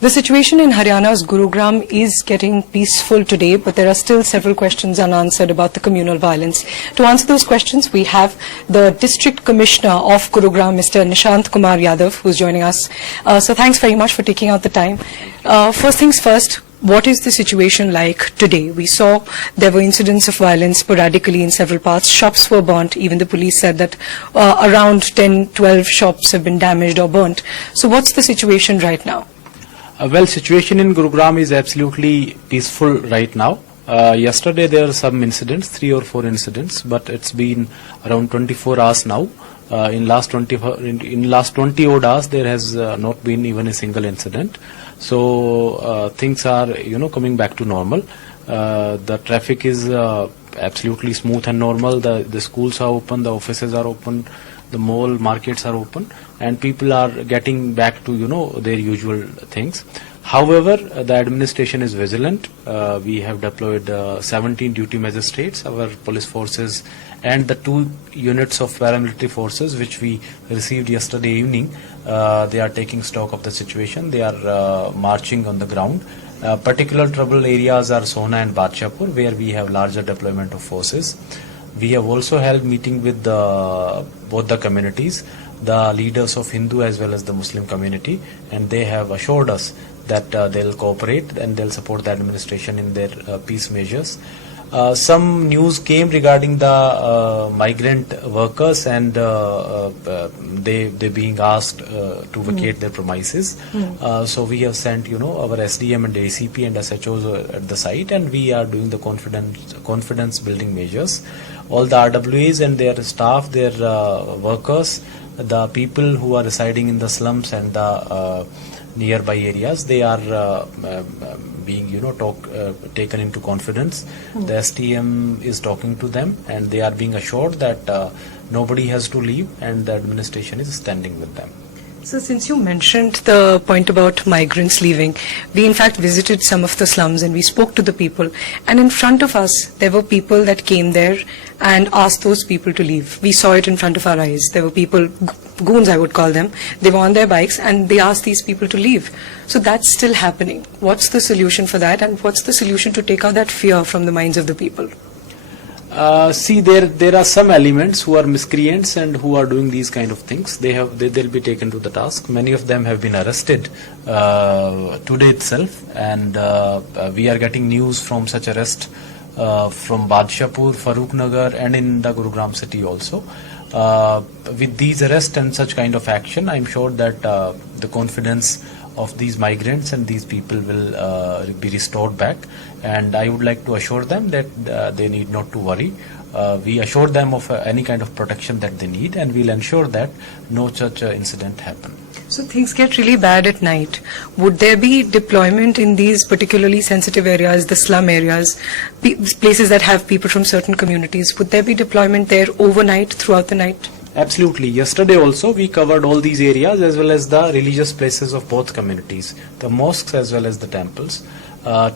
The situation in Haryana's Gurugram is getting peaceful today, but there are still several questions unanswered about the communal violence. To answer those questions, we have the District Commissioner of Gurugram, Mr. Nishant Kumar Yadav, who's joining us. So thanks very much for taking out the time. First things first, what is the situation like today? We saw there were incidents of violence sporadically in several parts. Shops were burnt. Even the police said that around 10-12 shops have been damaged or burnt. So what's the situation right now? Well, situation in Gurugram is absolutely peaceful right now. Yesterday there were some incidents, 3 or 4 incidents, but it's been around 24 hours now. In last 20 odd hours there has not been even a single incident. So things are coming back to normal. The traffic is absolutely smooth and normal. The schools are open, the offices are open, the mall markets are open, and people are getting back to their usual things. However, the administration is vigilant. We have deployed 17 duty magistrates, our police forces, and the 2 units of paramilitary forces which we received yesterday evening. They are taking stock of the situation. They are marching on the ground. Particular trouble areas are Sona and Badshahpur, where we have larger deployment of forces. We have also held meeting with both the communities, the leaders of Hindu as well as the Muslim community, and they have assured us that they'll cooperate and they'll support the administration in their peace measures. Some news came regarding the migrant workers and they being asked to vacate their premises. So we have sent our SDM and ACP and SHOs at the site, and we are doing the confidence building measures. All the RWAs and their staff, their workers, the people who are residing in the slums and the nearby areas, they are being taken into confidence. The STM is talking to them, and they are being assured that nobody has to leave, and the administration is standing with them. So since you mentioned the point about migrants leaving, we in fact visited some of the slums and we spoke to the people, and in front of us there were people that came there and asked those people to leave. We saw it in front of our eyes. There were people, goons I would call them, they were on their bikes and they asked these people to leave. So that's still happening. What's the solution for that, and what's the solution to take out that fear from the minds of the people? See, there are some elements who are miscreants and who are doing these kind of things. They'll be taken to the task. Many of them have been arrested today itself, and we are getting news from such arrest from Badshahpur, Farooqnagar, and in the Gurugram city also. With these arrests and such kind of action, I'm sure that the confidence of these migrants and these people will be restored back, and I would like to assure them that they need not to worry. We assure them of any kind of protection that they need, and we'll ensure that no such incident happen. So things get really bad at night. Would there be deployment in these particularly sensitive areas, the slum areas, places that have people from certain communities? Would there be deployment there overnight, throughout the night? Absolutely. Yesterday also we covered all these areas as well as the religious places of both communities, the mosques as well as the temples.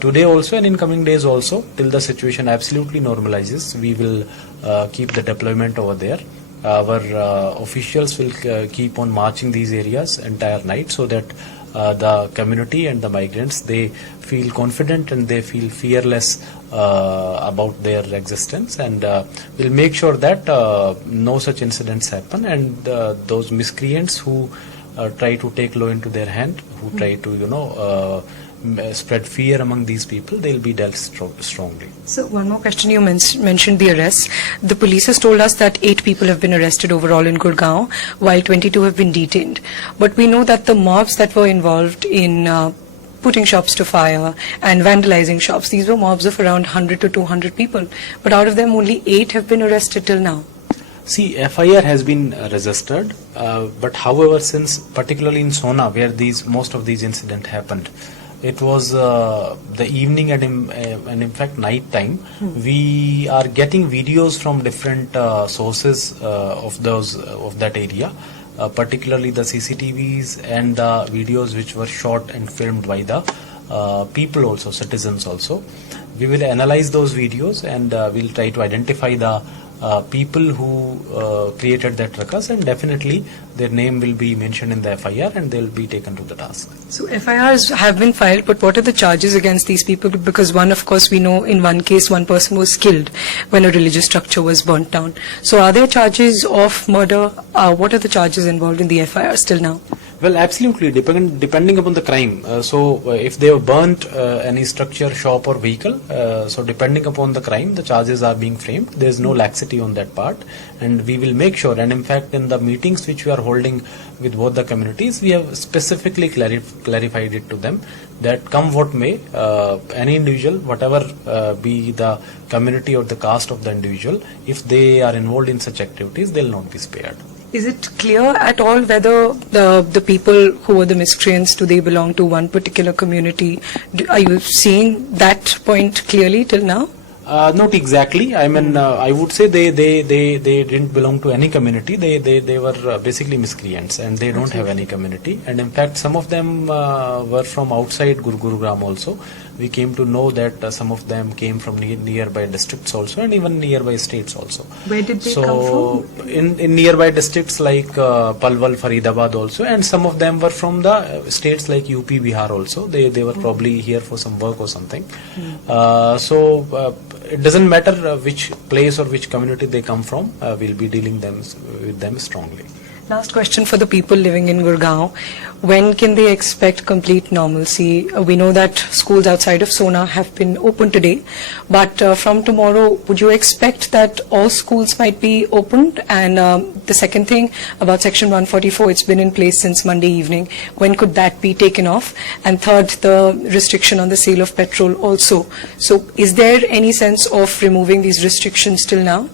Today also and in coming days also, till the situation absolutely normalizes, we will keep the deployment over there. Our officials will keep on marching these areas entire night, so that the community and the migrants, they feel confident and they feel fearless about their existence, and we'll make sure that no such incidents happen, and those miscreants who try to take law into their hand, who try to spread fear among these people, they'll be dealt strongly. So one more question, you mentioned the arrests. The police has told us that 8 people have been arrested overall in Gurgaon, while 22 have been detained. But we know that the mobs that were involved in putting shops to fire and vandalizing shops, these were mobs of around 100 to 200 people. But out of them only 8 have been arrested till now. See, FIR has been registered, but however, since particularly in Sona, where most of these incidents happened, it was the evening and in fact night time. We are getting videos from different sources of that area, particularly the CCTVs and the videos which were shot and filmed by the people also, citizens also. We will analyze those videos, and we'll try to identify the people who created that ruckus, and definitely their name will be mentioned in the FIR and they will be taken to the task. So FIRs have been filed, but what are the charges against these people? Because one, of course, we know in one case one person was killed when a religious structure was burnt down. So are there charges of murder? What are the charges involved in the FIR still now? Well, absolutely, depending upon the crime. If they have burnt any structure, shop or vehicle, so depending upon the crime, the charges are being framed. There is no laxity on that part, and we will make sure, and in fact in the meetings which we are holding with both the communities, we have specifically clarified it to them that come what may, any individual, whatever be the community or the caste of the individual, if they are involved in such activities, they will not be spared. Is it clear at all whether the people who were the miscreants, do they belong to one particular community? Are you seeing that point clearly till now? Not exactly. I mean, I would say they didn't belong to any community. They were basically miscreants, and they don't have any community. And in fact, some of them were from outside Gurugram also. We came to know that some of them came from nearby districts also, and even nearby states also. Where did they come from? In nearby districts like Palwal, Faridabad also, and some of them were from the states like UP, Bihar also. They were probably here for some work or something. It doesn't matter which place or which community they come from. We'll be dealing with them strongly. Last question for the people living in Gurugram. When can they expect complete normalcy? We know that schools outside of Sona have been open today, but from tomorrow, would you expect that all schools might be opened? And the second thing about Section 144, it's been in place since Monday evening. When could that be taken off? And third, the restriction on the sale of petrol also. So is there any sense of removing these restrictions till now?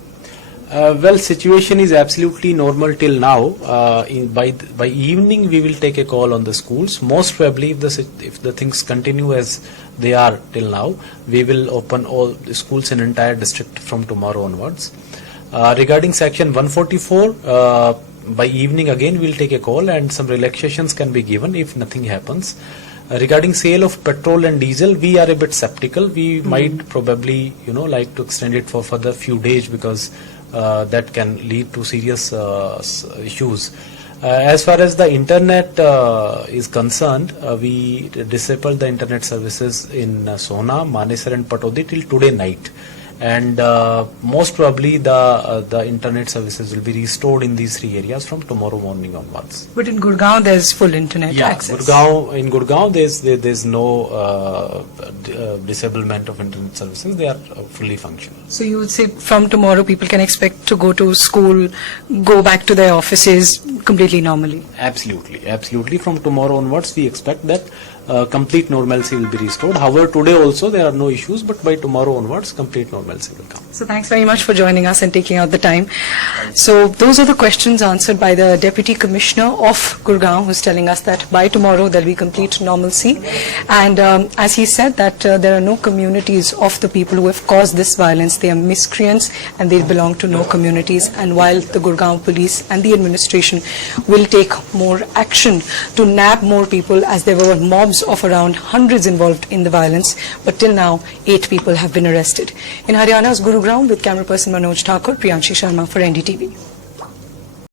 Well, situation is absolutely normal till now. By evening, we will take a call on the schools. Most probably, if the things continue as they are till now, we will open all the schools in entire district from tomorrow onwards. Regarding Section 144, by evening again we will take a call, and some relaxations can be given if nothing happens. Regarding sale of petrol and diesel, we are a bit skeptical. We might probably, like to extend it for further few days, because that can lead to serious issues. As far as the internet is concerned, we disabled the internet services in Sona, Manesar and Patodi till today night. And most probably the internet services will be restored in these three areas from tomorrow morning onwards. But in Gurugram, there's full internet access. In Gurugram, there's no disablement of internet services. They are fully functional. So you would say from tomorrow, people can expect to go to school, go back to their offices completely normally? Absolutely. From tomorrow onwards, we expect that complete normalcy will be restored. However, today also there are no issues, but by tomorrow onwards, complete normalcy will come. So thanks very much for joining us and taking out the time. So those are the questions answered by the Deputy Commissioner of Gurugram, who's telling us that by tomorrow there will be complete normalcy. And as he said that there are no communities of the people who have caused this violence. They are miscreants and they belong to no communities. And while the Gurugram police and the administration will take more action to nab more people, as there were mobs of around hundreds involved in the violence, but till now 8 people have been arrested. In Haryana's Gurugram, with camera person Manoj Thakur, Priyanshi Sharma for NDTV.